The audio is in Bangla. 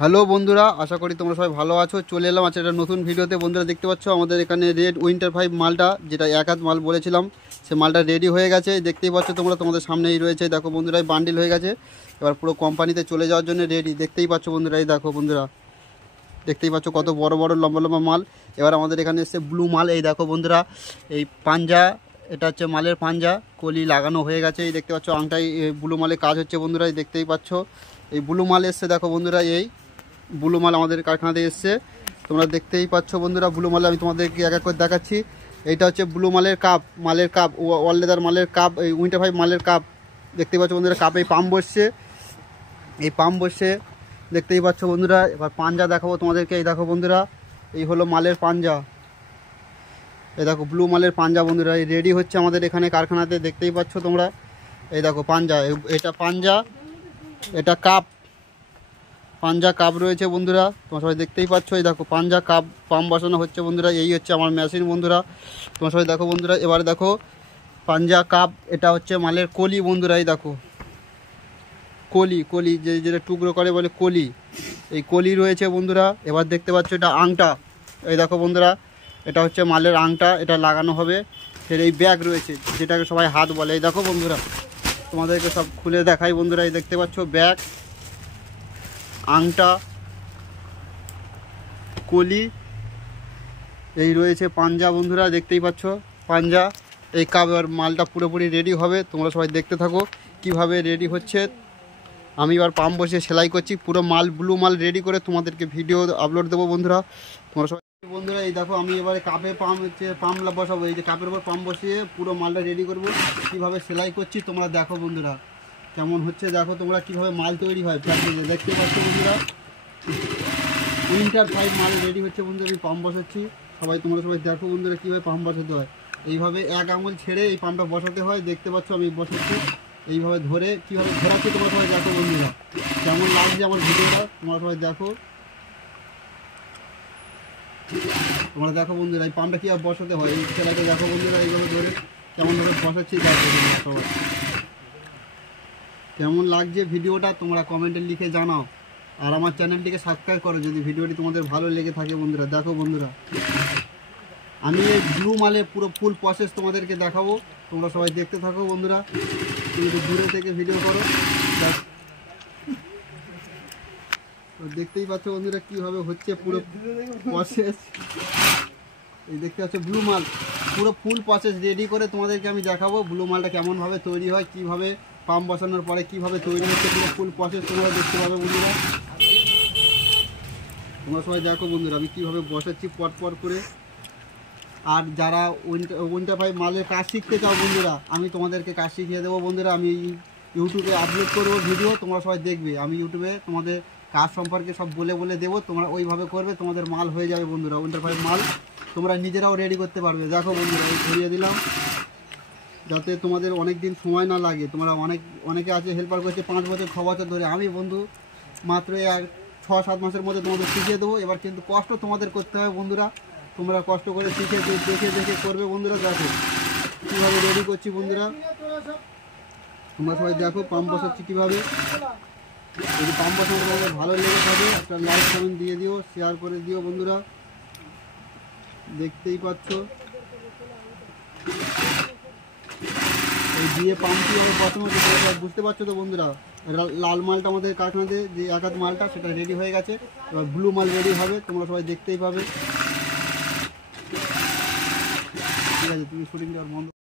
হ্যালো বন্ধুরা, আশা করি তোমরা সবাই ভালো আছো। চলে এলাম আজকে একটা নতুন ভিডিওতে। বন্ধুরা দেখতে পাচ্ছ আমাদের এখানে রেড উইন্টার 5 মালটা, যেটা এক হাত মাল বলেছিলাম, সে মালটা রেডি হয়ে গেছে। দেখতেই পাচ্ছ তোমরা, তোমাদের সামনেই রয়েছে। দেখো বন্ধুরা, বান্ডিল হয়ে গেছে, এবার পুরো কোম্পানিতে চলে যাওয়ার জন্য রেডি। দেখতেই পাচ্ছ বন্ধুরা, এই দেখো বন্ধুরা, দেখতেই পাচ্ছ কত বড় বড় লম্বা লম্বা মাল। এবার আমাদের এখানে এসছে ব্লু মাল। এই দেখো বন্ধুরা, এই পাঞ্জা, এটা হচ্ছে মালের পাঞ্জা, কলি লাগানো হয়ে গেছে। এই দেখতে পাচ্ছ আংটাই ব্লু মালে কাজ হচ্ছে বন্ধুরা। এই দেখতেই পাচ্ছ এই ব্লু মাল এসছে। দেখো বন্ধুরা, এই ব্লু মাল আমাদের কারখানাতে এসছে, তোমরা দেখতেই পাচ্ছ বন্ধুরা। ব্লু মালে আমি তোমাদেরকে এক এক করে দেখাচ্ছি। এইটা হচ্ছে ব্লু মালের কাপ, অল লেদার মালের কাপ, এই উইন্টার 5 মালের কাপ। দেখতেই পাচ্ছ বন্ধুরা, কাপে পাম্প বসছে, এই পাম্প বসছে, দেখতেই পাচ্ছ বন্ধুরা। এবার পাঞ্জা দেখাবো তোমাদেরকে। এই দেখো বন্ধুরা, এই হলো মালের পাঞ্জা। এই দেখো ব্লু মালের পাঞ্জা বন্ধুরা, এই রেডি হচ্ছে আমাদের এখানে কারখানাতে। দেখতেই পাচ্ছ তোমরা, এই দেখো পাঞ্জা, এটা পাঞ্জা, এটা কাপ, পাঞ্জা কাপ রয়েছে বন্ধুরা, তোমরা সবাই দেখতেই পাচ্ছ। এই দেখো পাঞ্জা কাপ পাম্প বসানো হচ্ছে বন্ধুরা। এই হচ্ছে আমার মেশিন বন্ধুরা, তোমরা সবাই দেখো বন্ধুরা। এবারে দেখো পাঞ্জা কাপ, এটা হচ্ছে মালের কলি বন্ধুরা। এই দেখো কলি, কলি যেটা টুকরো করে বলে কলি, এই কলি রয়েছে বন্ধুরা। এবার দেখতে পাচ্ছ এটা আংটা। এই দেখো বন্ধুরা, এটা হচ্ছে মালের আংটা, এটা লাগানো হবে। এর এই ব্যাগ রয়েছে, যেটাকে সবাই হাত বলে। এই দেখো বন্ধুরা, তোমাদেরকে সব খুলে দেখাই বন্ধুরা। এই দেখতে পাচ্ছ ব্যাগ, আংটা, কলি, এই রয়েছে পাঞ্জা বন্ধুরা। দেখতেই পাচ্ছ পাঞ্জা, এই কাপ। এবার মালটা পুরোপুরি রেডি হবে, তোমরা সবাই দেখতে থাকো কিভাবে রেডি হচ্ছে। আমি এবার পাম্প বসিয়ে সেলাই করছি, পুরো মাল ব্লু মাল রেডি করে তোমাদেরকে ভিডিও আপলোড দেবো বন্ধুরা। তোমরা সবাই বন্ধুরা, এই দেখো আমি এবারে কাপে পাম্প বসাবো। এই যে কাপের উপর পাম্প বসিয়ে পুরো মালটা রেডি করবো। কীভাবে সেলাই করছি তোমরা দেখো বন্ধুরা, কেমন হচ্ছে দেখো তোমরা, কীভাবে মাল তৈরি হয় প্র্যাকটিসে। দেখতে পাচ্ছ বন্ধুরা, উইন্টার 5 মাল রেডি হচ্ছে বন্ধুরা। আমি পাম্প বসাচ্ছি, তোমরা সবাই দেখো বন্ধুরা কীভাবে পাম্প বসাতে হয়। এইভাবে এক আঙুল ছেড়ে এই পাম্পটা বসাতে হয়। দেখতে পাচ্ছ আমি বসাচ্ছি, এইভাবে ধরে কীভাবে ঘোরাচ্ছি তোমরা সবাই দেখো বন্ধুরা। কেমন লাগছে আমার ভিডিওটা তোমরা সবাই দেখো। তোমরা দেখো বন্ধুরা, এই পাম্পটা কীভাবে বসাতে হয়, এই সেলাইটা দেখো বন্ধুরা। এইভাবে ধরে কেমনভাবে বসাচ্ছি দেখো সবাই। কেমন লাগছে ভিডিওটা তোমরা কমেন্টে লিখে জানাও। আর আমার চ্যানেলটিকে সাবস্ক্রাইব করো যদি ভিডিওটি তোমাদের ভালো লেগে থাকে বন্ধুরা। দেখো বন্ধুরা, আমি এই ব্লু মালে পুরো ফুল প্রসেস তোমাদেরকে দেখাবো, তোমরা সবাই দেখতে থাকো বন্ধুরা। কিন্তু দূরে থেকে ভিডিও করো, দেখতেই পাচ্ছ বন্ধুরা কীভাবে হচ্ছে পুরো প্রসেস। এই দেখতে পাচ্ছ ব্লু মাল পুরো ফুল প্রসেস রেডি করে তোমাদেরকে আমি দেখাবো। ব্লু মালটা কেমনভাবে তৈরি হয়, কীভাবে পাম্প বসানোর পরে কীভাবে তৈরি হচ্ছে, পুরো ফুল প্রসেস তোমরা দেখতে পাবে বন্ধুরা। তোমরা সবাই দেখো বন্ধুরা, আমি কীভাবে বসাচ্ছি পর করে। আর যারা উইন্টার 5 মালের কাজ শিখতে চাও বন্ধুরা, আমি তোমাদেরকে কাজ শিখিয়ে দেবো বন্ধুরা। আমি ইউটিউবে আপলোড করবো ভিডিও, তোমরা সবাই দেখবে। আমি ইউটিউবে তোমাদের কাজ সম্পর্কে সব বলে দেবো, তোমরা ওইভাবে করবে, তোমাদের মাল হয়ে যাবে বন্ধুরা। উইন্টার 5 মাল তোমরা নিজেরাও রেডি করতে পারবে। দেখো বন্ধুরা, এই ধরিয়ে দিলাম যাতে তোমাদের অনেক দিন সময় না লাগে। তোমরা অনেকে আছে হেল্পার করছে 5 বছর 6 বছর ধরে। আমি বন্ধু মাত্র 6-7 মাসের মধ্যে তোমাদের শিখিয়ে দেবো। এবার কিন্তু কষ্ট তোমাদের করতে হবে বন্ধুরা, তোমরা কষ্ট করে শিখে দেখে করবে বন্ধুরা। দেখো কীভাবে রেডি করছি বন্ধুরা, তোমরা সবাই দেখো পাম্প বসাচ্ছি কীভাবে। যদি পাম্প বসানো তোমাদের ভালো লেগে থাকে একটা লাইক কমেন্ট দিয়ে দিও, শেয়ার করে দিও বন্ধুরা। দেখতেই পাচ্ছ এই দিয়ে পাম্প কীভাবে বসানো হচ্ছে, বুঝতে পারছো তো বন্ধুরা। লাল মালটা আমাদের কারখানাতে যে এক হাত মালটা, সেটা রেডি হয়ে গেছে। এবার ব্লু মাল রেডি হবে, তোমরা সবাই দেখতেই পাবে। ঠিক আছে, তুমি শুটিংটা বন্ধ।